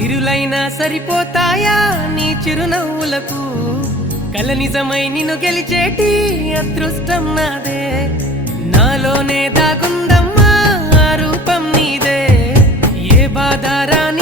సిరులైనా సరిపోతాయా నీ చిరునవ్వులకు కల నిజమై నిన్ను గెలిచేటి అదృష్టం నాదే నాలోనే దాగుందమ్మా ఆ రూపం నీదే ఏ బాధ రాని